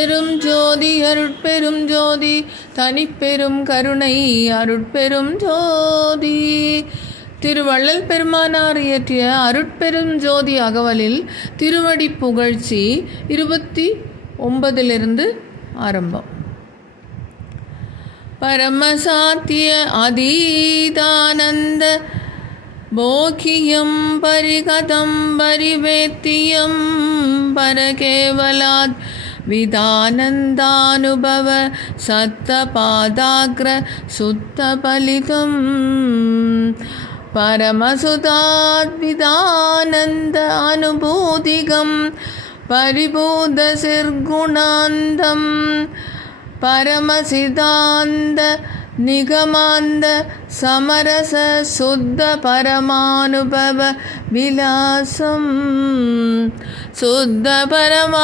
அருட்பெரும் ஜோதி அருட்பெரும் ஜோதி தனிப்பெரும் கருணை அருட்பெரும் ஜோதி. திருவள்ளல் பெருமானார் இயற்றிய அருட்பெரும் ஜோதி அகவலில் திருவடி புகழ்ச்சி இருபத்தி ஒன்பதிலிருந்து ஆரம்பம். பரமசாத்திய அதீதானந்த போகியம் பரிகதம் பரிவேத்தியம் பரகேவலாத் விதானந்தானுபவ சத்தபாதாக்ர சுத்தபலிதம் பரமசுதாத்விதானந்த அனுபூதிகம் परिबोधसिर्गुणान्दं परमसिद्धान्त निगमान्त समरस शुद्ध परमानुभव विलासं शुद्धपरमानुभव